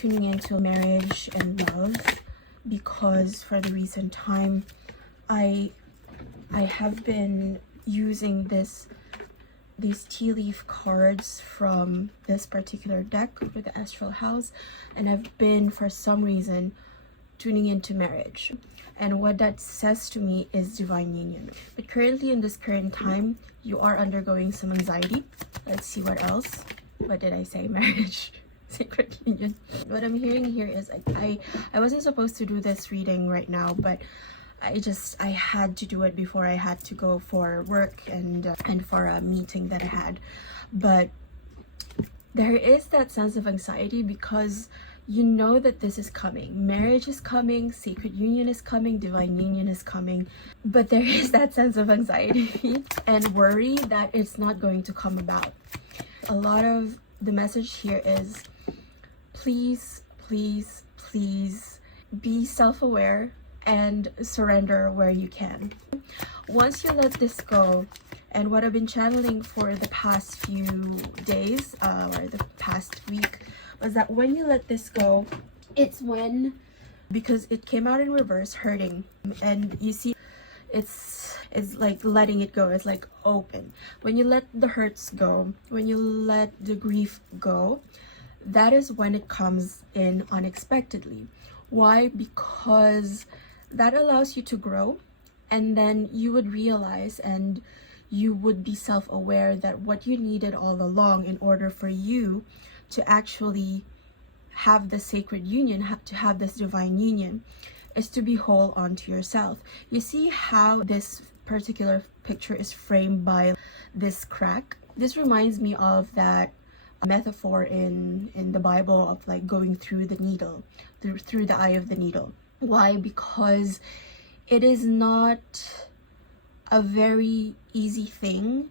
tuning into marriage and love because for the recent time I have been using these tea leaf cards from this particular deck for the astral house, and I've been for some reason tuning into marriage, and what that says to me is divine union. But currently in this current time you are undergoing some anxiety. Let's see what else. What did I say? Marriage, sacred union. What I'm hearing here is I wasn't supposed to do this reading right now, but I had to do it before I had to go for work and for a meeting that I had. But there is that sense of anxiety because you know that this is coming. Marriage is coming, sacred union is coming, divine union is coming. But there is that sense of anxiety and worry that it's not going to come about. A lot of the message here is please, please, please be self-aware and surrender where you can. Once you let this go, and what I've been channeling for the past few days or the past week was that when you let this go, it's when, because it came out in reverse, hurting, and you see it's like letting it go. It's like open. When you let the hurts go, when you let the grief go, that is when it comes in unexpectedly. Why? Because that allows you to grow, and then you would realize and you would be self-aware that what you needed all along in order for you to actually have the sacred union, to have this divine union, is to be whole onto yourself. You see how this particular picture is framed by this crack? This reminds me of that metaphor in the Bible of like going through the needle, through the eye of the needle. Why? Because it is not a very easy thing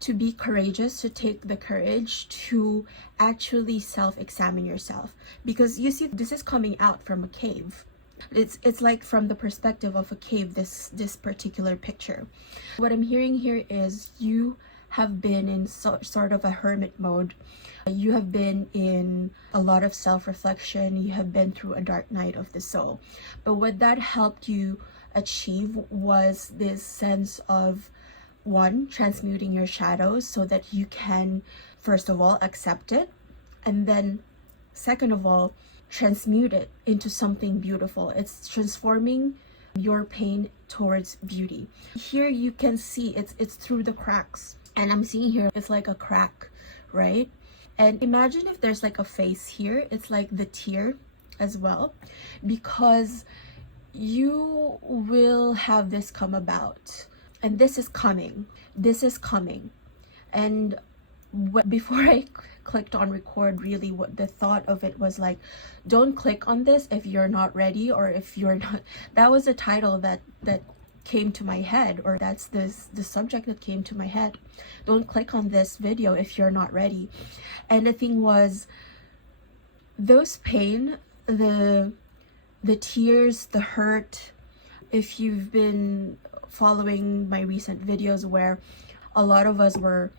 to be courageous, to take the courage to actually self-examine yourself, because you see this is coming out from a cave. It's like from the perspective of a cave, this particular picture. What I'm hearing here is you have been in sort of a hermit mode. You have been in a lot of self-reflection. You have been through a dark night of the soul. But what that helped you achieve was this sense of, one, transmuting your shadows so that you can, first of all, accept it, and then second of all, transmute it into something beautiful. It's transforming your pain towards beauty. Here you can see it's through the cracks, and I'm seeing here it's like a crack, right? And imagine if there's like a face here. It's like the tear as well, because you will have this come about, and this is coming. And before I clicked on record, really what the thought of it was like, don't click on this if you're not ready, or if you're not. That was a title that came to my head, or that's the subject that came to my head. Don't click on this video if you're not ready. And the thing was, those pain, the tears, the hurt, if you've been following my recent videos where a lot of us were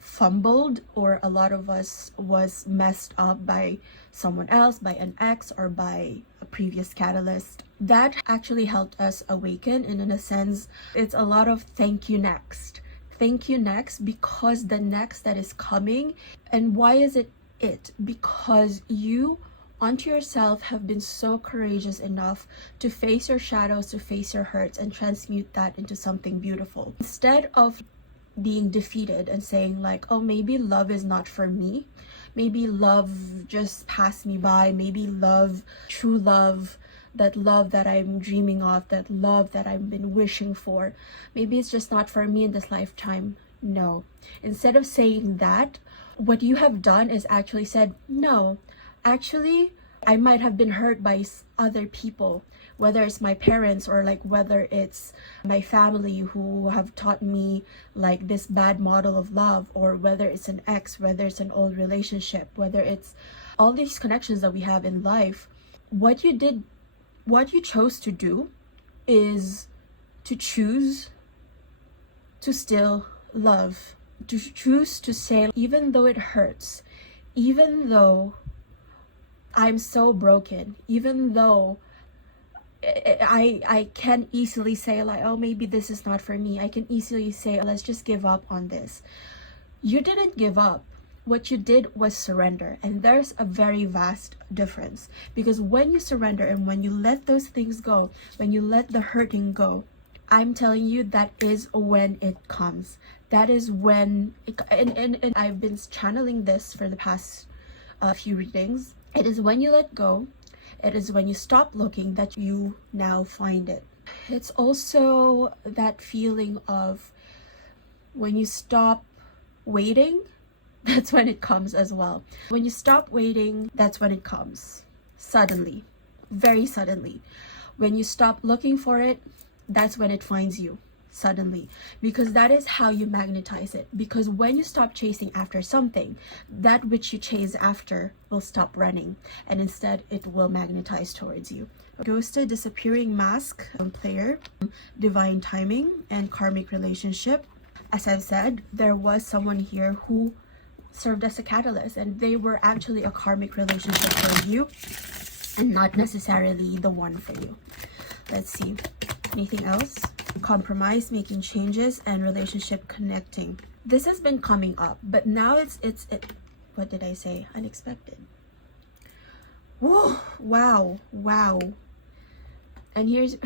fumbled, or a lot of us was messed up by someone else, by an ex or by a previous catalyst, that actually helped us awaken. And in a sense, it's a lot of thank you next, because the next that is coming. And why is it because you onto yourself have been so courageous enough to face your shadows, to face your hurts, and transmute that into something beautiful, instead of being defeated and saying like, oh, maybe love is not for me, maybe love just passed me by, maybe love, true love, that love that I'm dreaming of, that love that I've been wishing for, maybe it's just not for me in this lifetime. No, instead of saying that, what you have done is actually said, no, actually I might have been hurt by other people, whether it's my parents or like whether it's my family who have taught me like this bad model of love, or whether it's an ex, whether it's an old relationship, whether it's all these connections that we have in life. What you chose to do is to choose to still love, to choose to say, even though it hurts, even though I'm so broken, even though I can easily say like, oh, maybe this is not for me. I can easily say, let's just give up on this. You didn't give up. What you did was surrender. And there's a very vast difference, because when you surrender and when you let those things go, when you let the hurting go, I'm telling you, that is when it comes. That is when and I've been channeling this for the past few readings. It is when you let go, it is when you stop looking, that you now find it. It's also that feeling of when you stop waiting, that's when it comes as well. When you stop waiting, that's when it comes. Suddenly, very suddenly. When you stop looking for it, that's when it finds you. Suddenly, because that is how you magnetize it. Because when you stop chasing after something, that which you chase after will stop running, and instead it will magnetize towards you. Ghosted, disappearing, mask, player, divine timing, and karmic relationship. As I've said, there was someone here who served as a catalyst, and they were actually a karmic relationship for you and not necessarily the one for you. Let's see, anything else? Compromise, making changes, and relationship connecting. This has been coming up, but now it's what did I say? Unexpected. Whoa, wow. And here's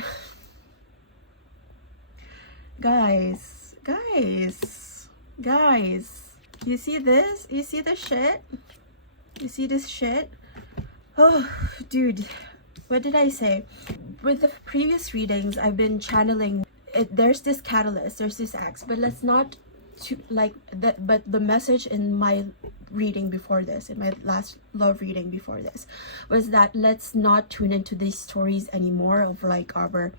guys, you see this? You see the shit? You see this shit? Oh, dude, what did I say? With the previous readings, I've been channeling it. There's this catalyst, there's this axe, but let's not like that. But the message in my reading before this, in my last love reading before this, was that let's not tune into these stories anymore of like our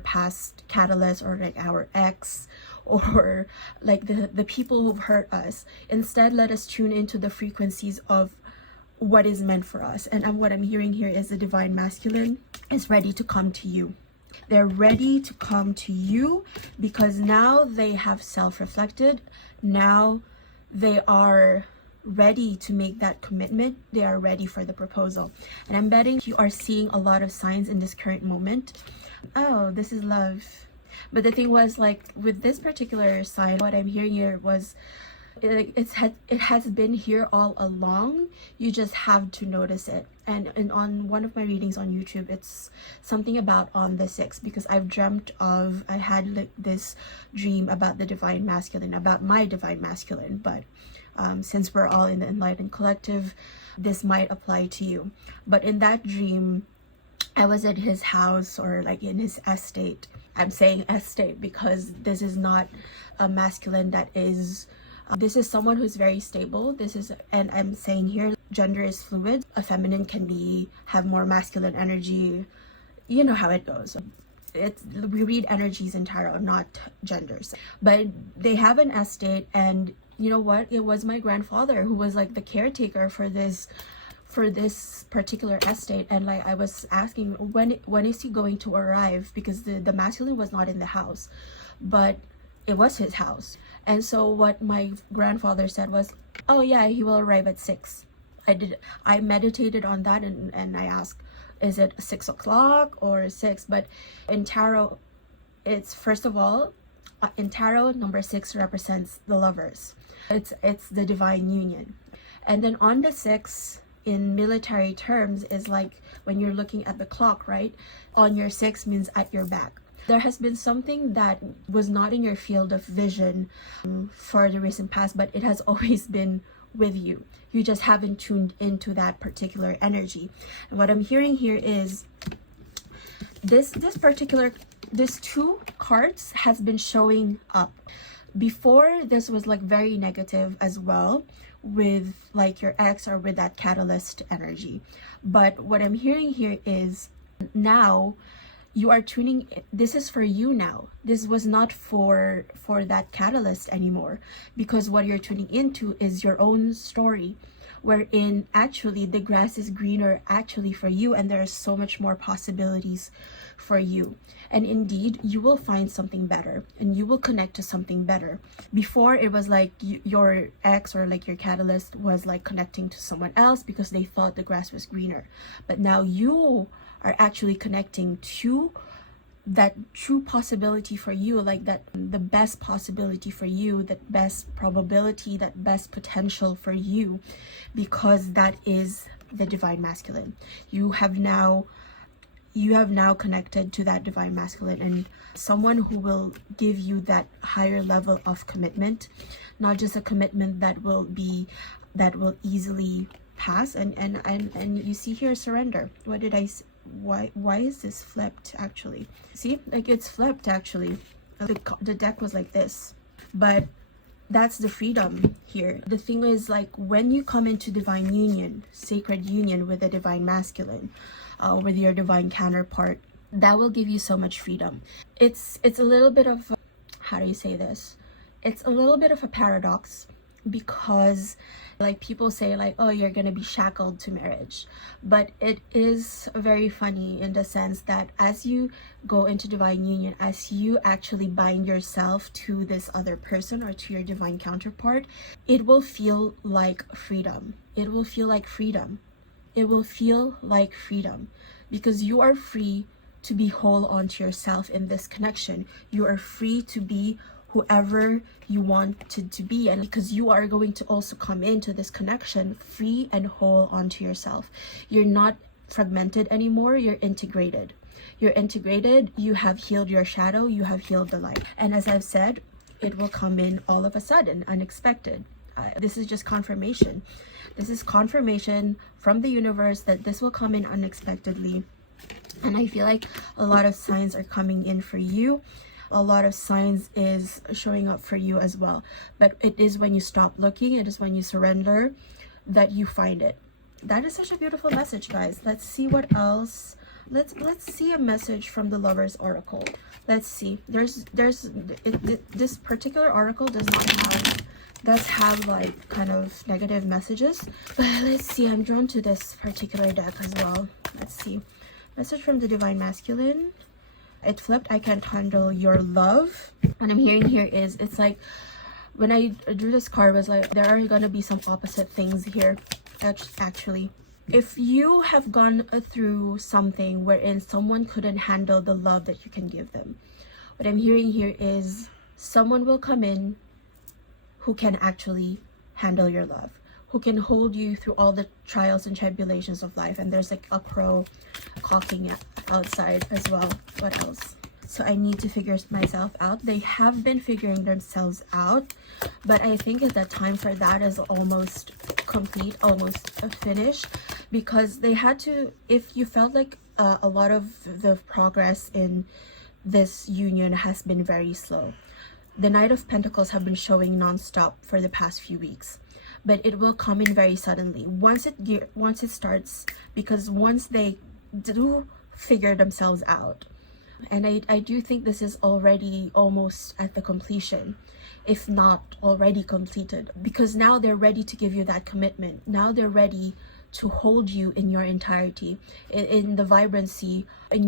past catalysts, or like our ex, or like the people who've hurt us. Instead, let us tune into the frequencies of what is meant for us. And what I'm hearing here is the divine masculine is ready to come to you. They're ready to come to you because now they have self-reflected. Now they are ready to make that commitment. They are ready for the proposal. And I'm betting you are seeing a lot of signs in this current moment. Oh, this is love. But the thing was, like, with this particular sign, what I'm hearing here was it has been here all along. You just have to notice it. And on one of my readings on YouTube, it's something about on the 6th, because I had like this dream about the divine masculine, about my divine masculine. But since we're all in the enlightened collective, this might apply to you. But in that dream, I was at his house, or like in his estate. I'm saying estate because this is not a masculine that is this is someone who's very stable. And I'm saying here, gender is fluid. A feminine can have more masculine energy. You know how it goes. We read energies in tarot, not genders. But they have an estate, and you know what? It was my grandfather who was like the caretaker for this particular estate. And like I was asking, when is he going to arrive? Because the masculine was not in the house, but it was his house. And so what my grandfather said was, oh yeah, he will arrive at 6. I meditated on that, and I asked, is it 6 o'clock or 6? But in tarot, it's, first of all, in tarot, number 6 represents the lovers. It's the divine union. And then on the 6th, in military terms, is like when you're looking at the clock, right? On your 6 means at your back. There has been something that was not in your field of vision for the recent past, but it has always been with you. You just haven't tuned into that particular energy. And what I'm hearing here is this 2 cards has been showing up. Before, this was like very negative as well, with like your ex or with that catalyst energy. But what I'm hearing here is now you are tuning. This is for you now. This was not for that catalyst anymore, because what you're tuning into is your own story. wherein actually the grass is greener actually for you, and there are so much more possibilities for you. And indeed, you will find something better and you will connect to something better. Before, it was like your ex or like your catalyst was like connecting to someone else because they thought the grass was greener. But now you are actually connecting to that true possibility for you, like that the best possibility for you, that best probability, that best potential for you, because that is the divine masculine. You have now connected to that divine masculine, and someone who will give you that higher level of commitment, not just a commitment that will easily pass. And you see here, surrender. What did I say? Why is this flipped? Actually, see, like it's flipped. Actually, the deck was like this, but that's the freedom here. The thing is, like, when you come into divine union, sacred union with the divine masculine, with your divine counterpart, that will give you so much freedom. It's a little bit of, how do you say this? It's a little bit of a paradox, because like people say like, oh, you're gonna be shackled to marriage, but it is very funny in the sense that as you go into divine union, as you actually bind yourself to this other person or to your divine counterpart, it will feel like freedom. It will feel like freedom. It will feel like freedom, because you are free to be whole onto yourself in this connection. You are free to be whoever you wanted to be, and because you are going to also come into this connection free and whole onto yourself. You're not fragmented anymore, you're integrated. You're integrated, you have healed your shadow, you have healed the light. And as I've said, it will come in all of a sudden, unexpected. This is just confirmation. This is confirmation from the universe that this will come in unexpectedly. And I feel like a lot of signs are coming in for you. A lot of signs is showing up for you as well. But it is when you stop looking, it is when you surrender, that you find it. That is such a beautiful message, guys. Let's see what else. Let's see a message from the Lover's Oracle. Let's see. This particular oracle does have like kind of negative messages, but let's see. I'm drawn to this particular deck as well. Let's see. Message from the divine masculine. It flipped. I can't handle your love. What I'm hearing here is, it's like when I drew this card, was like there are gonna be some opposite things here. That's actually, if you have gone through something wherein someone couldn't handle the love that you can give them, what I'm hearing here is someone will come in who can actually handle your love, who can hold you through all the trials and tribulations of life. And there's like a crow caulking outside as well. What else? So I need to figure myself out. They have been figuring themselves out, but I think that the time for that is almost complete, almost finished, because they had to, if you felt like a lot of the progress in this union has been very slow. The Knight of Pentacles have been showing non-stop for the past few weeks, but it will come in very suddenly once it starts, because once they do figure themselves out, and I do think this is already almost at the completion, if not already completed, because now they're ready to give you that commitment. Now they're ready to hold you in your entirety, in the vibrancy, in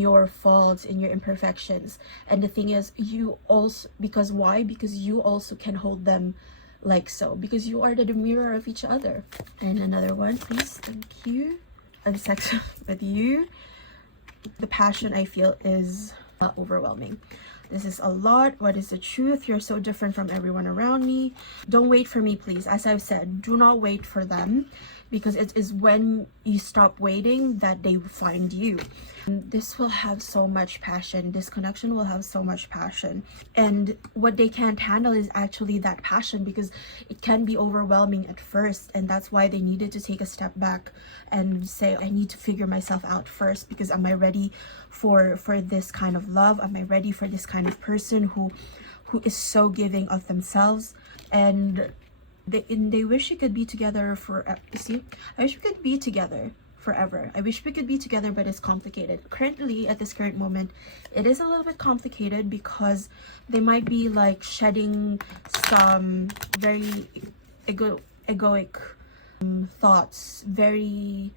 your faults, in your imperfections. And the thing is, you also, because why? Because you also can hold them like so, because you are the mirror of each other. And another one, please. Thank you. And sex with you. The passion I feel is overwhelming. This is a lot. What is the truth? You're so different from everyone around me. Don't wait for me, please. As I've said, do not wait for them, because it is when you stop waiting that they find you. And this will have so much passion. This connection will have so much passion. And what they can't handle is actually that passion, because it can be overwhelming at first. And that's why they needed to take a step back and say, I need to figure myself out first, because am I ready for this kind of love? Am I ready for this kind of person who is so giving of themselves? And they wish you could be together for, see, I wish we could be together forever. I wish we could be together, but it's complicated. Currently, at this current moment, it is a little bit complicated, because they might be like shedding some very egoic thoughts, very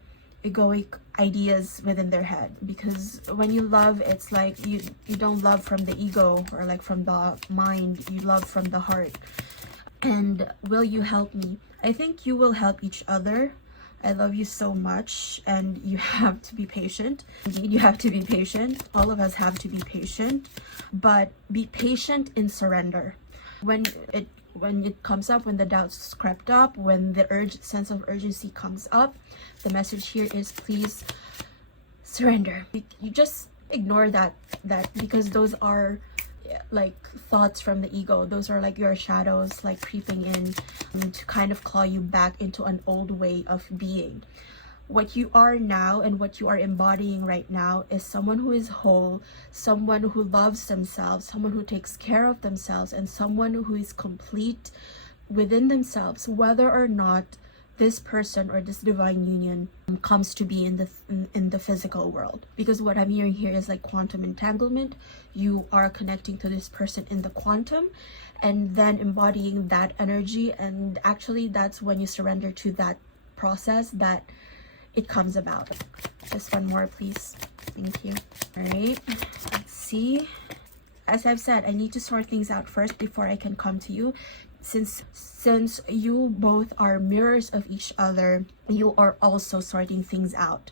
egoic ideas within their head. Because when you love, it's like you don't love from the ego or like from the mind, you love from the heart. And will you help me? I think you will help each other. I love you so much, and you have to be patient. Indeed, you have to be patient. All of us have to be patient, but be patient in surrender. When it comes up, when the doubts crept up, when the sense of urgency comes up, the message here is please surrender. You just ignore that because those are like thoughts from the ego. Those are like your shadows like creeping in to kind of claw you back into an old way of being. What you are now and what you are embodying right now is someone who is whole, someone who loves themselves, someone who takes care of themselves, and someone who is complete within themselves, whether or not this person or this divine union comes to be in the physical world. Because what I'm hearing here is like quantum entanglement. You are connecting to this person in the quantum and then embodying that energy, and actually that's when you surrender to that process that it comes about. Just one more, please. Thank you. All right, let's see. As I've said, I need to sort things out first before I can come to you. Since you both are mirrors of each other, you are also sorting things out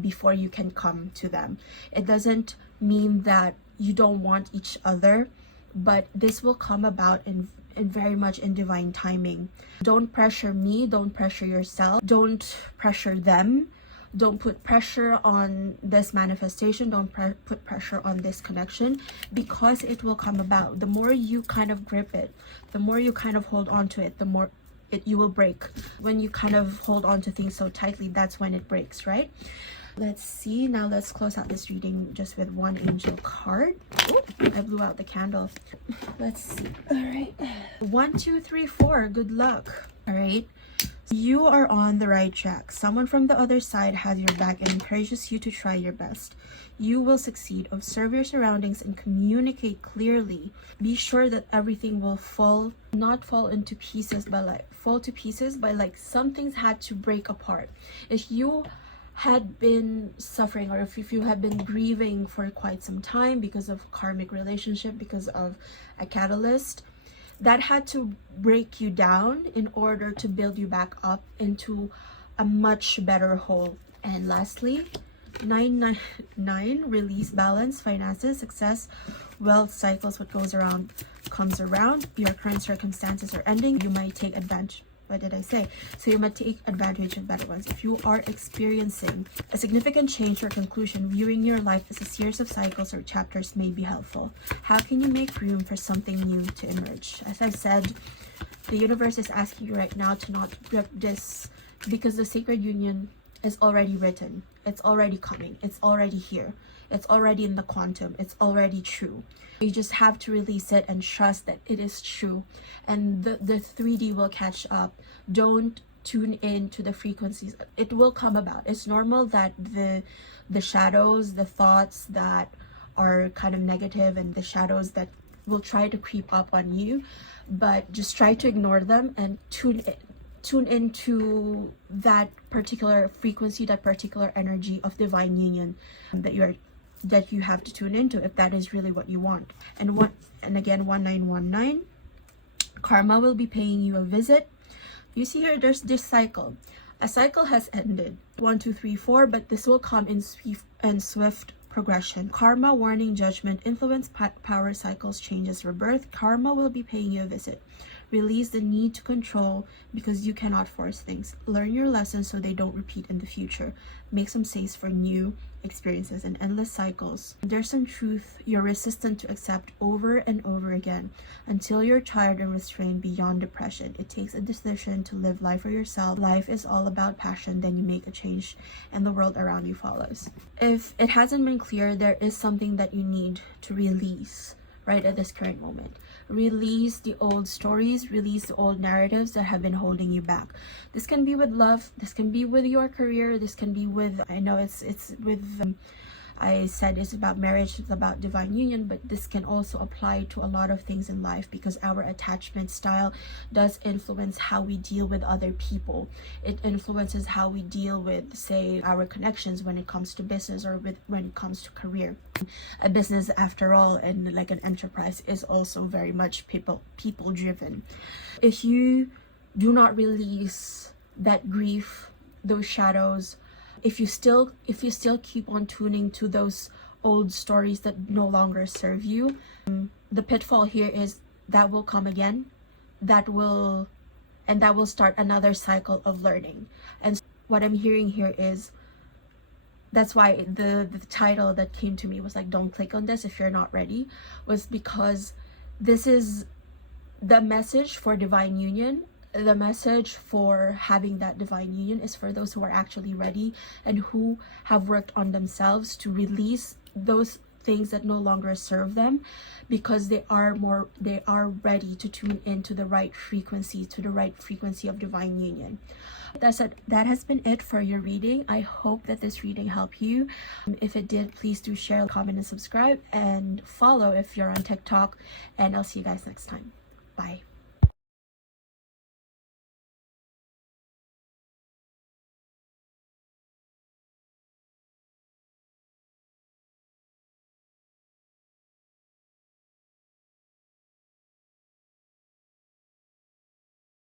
before you can come to them. It doesn't mean that you don't want each other, but this will come about in very much in divine timing. Don't pressure me, don't pressure yourself, don't pressure them. Don't put pressure on this manifestation, don't put pressure on this connection, because it will come about. The more you kind of grip it, the more you kind of hold on to it, the more you will break. When you kind of hold on to things so tightly, that's when it breaks, right? Let's see. Now let's close out this reading just with one angel card. Oh, I blew out the candle. Let's see. All right. 1, 2, 3, 4. Good luck. All right. You are on the right track. Someone from the other side has your back and encourages you to try your best. You will succeed. Observe your surroundings and communicate clearly. Be sure that everything will not fall into pieces, but like fall to pieces, but like some things had to break apart. If you had been suffering, or if you had been grieving for quite some time because of karmic relationship, because of a catalyst, that had to break you down in order to build you back up into a much better whole. And lastly, 999, release, balance, finances, success, wealth cycles. What goes around comes around. Your current circumstances are ending. You might take advantage. What did I say? So you might take advantage of better ones. If you are experiencing a significant change or conclusion, viewing your life as a series of cycles or chapters may be helpful. How can you make room for something new to emerge? As I've said, the universe is asking you right now to not grip this, because the sacred union is already written. It's already coming. It's already here. It's already in the quantum. It's already true. You just have to release it and trust that it is true. And the 3D will catch up. Don't tune in to the frequencies. It will come about. It's normal that the shadows, the thoughts that are kind of negative, and the shadows that will try to creep up on you, but just try to ignore them and tune into that particular frequency, that particular energy of divine union that you have to tune into, if that is really what you want. And again, 1919, karma will be paying you a visit. You see here, there's this cycle. A cycle has ended. 1, 2, 3, 4, but this will come in swift progression. Karma, warning, judgment, influence, power, cycles, changes, rebirth. Karma will be paying you a visit. Release the need to control, because you cannot force things. Learn your lessons so they don't repeat in the future. Make some space for new experiences and endless cycles. There's some truth you're resistant to accept over and over again until you're tired and restrained beyond depression. It takes a decision to live life for yourself. Life is all about passion. Then you make a change and the world around you follows. If it hasn't been clear, there is something that you need to release right at this current moment. Release the old stories, release the old narratives that have been holding you back. This can be with love, this can be with your career, this can be with, I know it's with I said it's about marriage, it's about divine union, but this can also apply to a lot of things in life, because our attachment style does influence how we deal with other people. It influences how we deal with, say, our connections when it comes to business, or when it comes to career. A business, after all, and like an enterprise, is also very much people driven. If you do not release that grief, those shadows, if you still keep on tuning to those old stories that no longer serve you, the pitfall here is that will come again, that will start another cycle of learning. And what I'm hearing here is, that's why the title that came to me was like, don't click on this if you're not ready, was because this is the message for divine union. The message for having that divine union is for those who are actually ready and who have worked on themselves to release those things that no longer serve them, because they are ready to tune into the right frequency, of divine union. That has been it for your reading. I hope that this reading helped you. If it did, please do share, comment, and subscribe, and follow if you're on TikTok, and I'll see you guys next time. Bye.